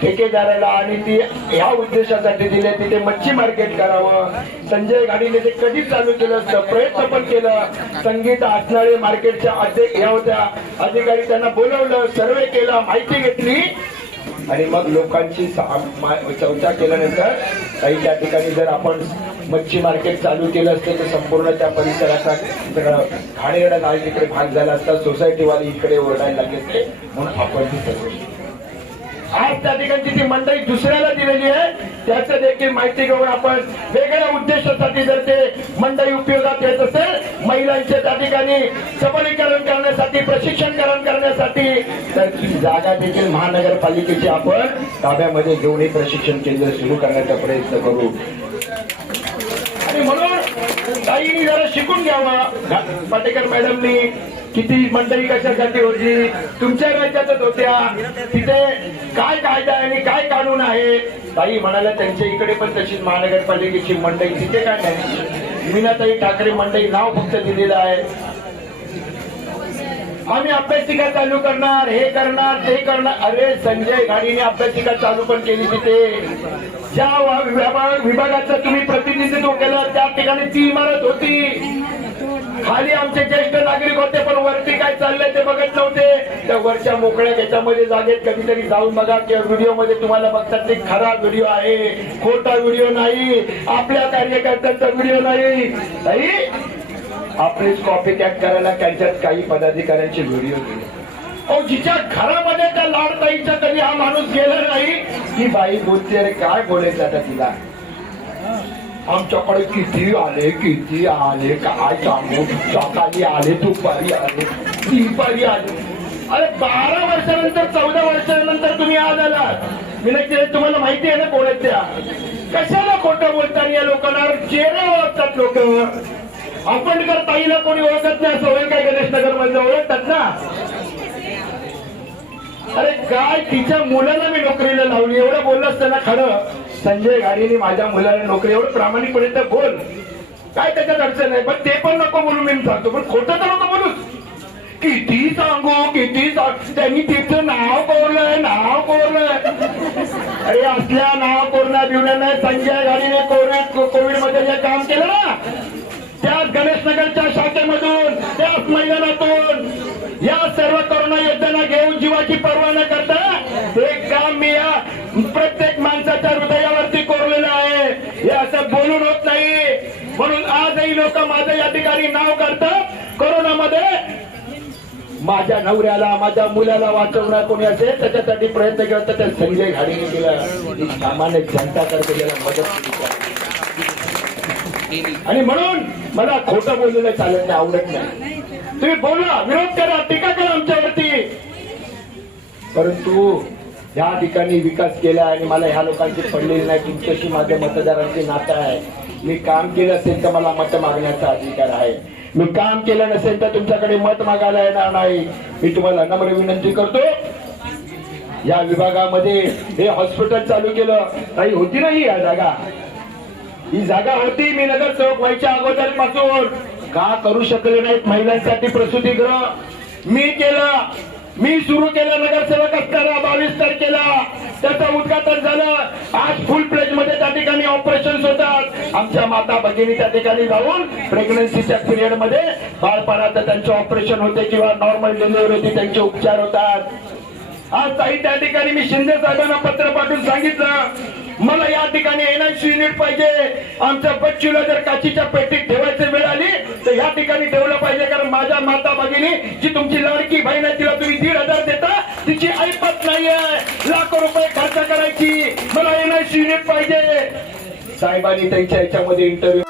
ठेकेदाराला आणि ती ह्या उद्देशासाठी दिले तिथे मच्छी मार्केट करावं. संजय घाडीने ते कधीच चालू केलं असतं, प्रयत्न पण केलं. संगीता असणारे मार्केटच्या ह्या होत्या अधिकारी, त्यांना बोलवलं, सर्वे केला, माहिती घेतली आणि मग लोकांची चर्चा केल्यानंतर काही त्या ठिकाणी जर आपण मच्छी मार्केट चालू केलं असतं तर संपूर्ण त्या परिसराचा घाणेरडा जाळ तिकडे भाग झाला असता. सोसायटीवाले इकडे ओरडायला लागले असते म्हणून आपण ती सर्व आज त्या ठिकाणची ती मंडळी दुसऱ्याला दिलेली आहे. त्याचं देखील माहिती घेऊन आपण वेगळ्या उद्देशासाठी जर ते मंडळी उपयोगात येत असेल, महिलांचे त्या ठिकाणी सबलीकरण करण्यासाठी, प्रशिक्षणकरण करण्यासाठी, तर ती जागा देखील महानगरपालिकेची आपण ताब्यामध्ये घेऊन हे प्रशिक्षण केंद्र सुरू करण्याचा प्रयत्न करू. आणि म्हणून ताईंनी जरा शिकून घ्यावं. पाटेकर मॅडमनी किती मंडळी कशासाठी होती, तुमच्या राज्यातच होत्या, तिथे काय कायदा आहे आणि काय कानून आहे. ताई म्हणाल्या त्यांच्या इकडे पण तशीच महानगरपालिकेची मंडळी, तिथे काय नाही. मीनाताई ठाकरे मंडळी नाव फक्त दिलेलं आहे. आम्ही अभ्यासिका चालू करणार, हे करणार, ते करणार. अरे संजय घाडीने अभ्यासिका चालू पण केली. तिथे ज्या विभागाचं तुम्ही प्रतिनिधित्व केलं त्या ठिकाणी ती इमारत होती. खाली आमचे ज्येष्ठ नागरिक होते पण वरती काय चाललंय ते बघत नव्हते. त्या वरच्या मोकळ्या याच्यामध्ये जागेत कधीतरी जाऊन बघा किंवा व्हिडिओ मध्ये तुम्हाला बघतात ते खरा व्हिडिओ आहे, खोटा व्हिडिओ नाही, आपल्या कार्यकर्त्यांचा व्हिडिओ नाही. आपलीच कॉपी कॅट करायला त्यांच्यात काही पदाधिकाऱ्यांचे व्हिडिओ दिले. अहो जिच्या घरामध्ये त्या लाडताईचा कधी हा माणूस गेला नाही, ही बाई बोलते अरे काय बोलायचं आता तिला. आमच्याकडे किती आले काय सांगू, सकाळी आले, दुपारी आले, दुपारी आले. अरे 12 वर्षानंतर 14 वर्षानंतर तुम्ही आज आलात. मी नाही तुम्हाला माहिती आहे ना कोण त्या, कशाला खोटं बोलतात या लोकांना. चेहरे ओळखतात लोक. आंबेडकर ताईला कोणी ओळखत नाही असं होईल काय? गणेश नगर मध्ये ओळखतात ना. अरे काय तिच्या मुलाला मी नोकरीला लावली, एवढं बोललं असतं ना खरं. संजय घाडीने माझ्या मुलाला नोकरी, एवढं प्रामाणिकपणे तर बोल, काय त्याच्यात अडचण नाही. पण ते पण नको बोलू मी सांगतो, पण खोटं तर नको बोलूच. किती सांगू त्यांनी तिचं नाव कोरलंय. अरे असल्या नाव कोरण्या बिवण्याने संजय घाडीने कोविड मध्ये जे काम केलं ना, त्याच गणेशनगरच्या शाखेमधून, त्याच मैदानातून या सर्व करोना योद्ध्यांना घेऊन जीवाची पर्वा न करता हे काम मी या प्रत्येक माणसाच्या हृदयावरती कोरलेलं आहे. हे असं बोलून होत नाही. म्हणून आजही लोक माझं या ठिकाणी नाव करतात. कोरोनामध्ये माझ्या नवऱ्याला, माझ्या मुलाला वाचवणार कोणी असेल त्याच्यासाठी प्रयत्न केला तर त्या संजय घाडीने केला. सामान्य जनता करते त्याला मदत केली. आणि म्हणून मला खोटं बोललेलं चालत नाही, आवडत नाही. तुम्ही बोला, विरोध करा, टीका करा आमच्यावरती, परंतु या ठिकाणी विकास केला आणि मला ह्या लोकांची पडलेली नाही. तुमच्याशी माझ्या मतदारांचे नातं आहे. मी काम केलं असेल तर मला मत मागण्याचा अधिकार आहे. मी काम केलं नसेल तर तुमच्याकडे मत मागायला येणार नाही. मी तुम्हाला नम्र विनंती करतो, या विभागामध्ये हे हॉस्पिटल चालू केलं. काही होती नाही ही जागा होती. मी नगरसेवक व्हायच्या अगोदर पासून का करू शकले नाहीत महिलांसाठी प्रसूतीगृह? मी केलं, मी सुरू केलं नगरसेवक असताना. 22 तारखेला त्याचं उद्घाटन झालं. आज फुल प्लेज मध्ये त्या ठिकाणी ऑपरेशन होतात. आमच्या माता भगिनी त्या ठिकाणी जाऊन प्रेग्नन्सीच्या पिरियड मध्ये बाळपणात त्यांचे ऑपरेशन होते किंवा नॉर्मल डिलिव्हरी होती, त्यांचे उपचार होतात. आज ताई त्या ठिकाणी मी शिंदे साहेबांना पत्र पाठवून सांगितलं मला या ठिकाणी NICU युनिट पाहिजे. आमच्या बच्चूला जर काचीच्या पेटीत ठेवायची वेळ आली तर या ठिकाणी ठेवलं पाहिजे. कारण माझ्या माता भगिनी जी तुमची लाडकी बहीण आहे तिला तुम्ही 1,500 देता, तिची ऐपत नाहीये लाखो रुपये खर्च करायची. मला NICU युनिट पाहिजे. साहेबांनी त्यांच्या याच्यामध्ये इंटरव्ह्यू